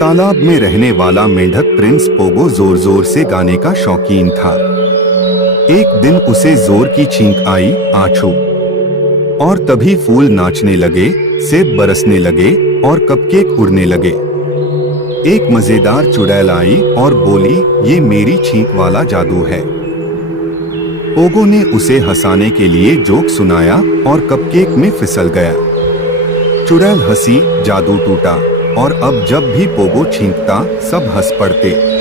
तालाब में रहने वाला मेंढक प्रिंस पोगो जोर जोर से गाने का शौकीन था। एक दिन उसे जोर की छींक आई, आछू, और तभी फूल नाचने लगे, सेब बरसने लगे और कपकेक उड़ने लगे। एक मजेदार चुड़ैल आई और बोली, ये मेरी छींक वाला जादू है। पोगो ने उसे हंसाने के लिए जोक सुनाया और कपकेक में फिसल गया। चुड़ैल हंसी, जादू टूटा और अब जब भी पोगो छींकता सब हंस पड़ते।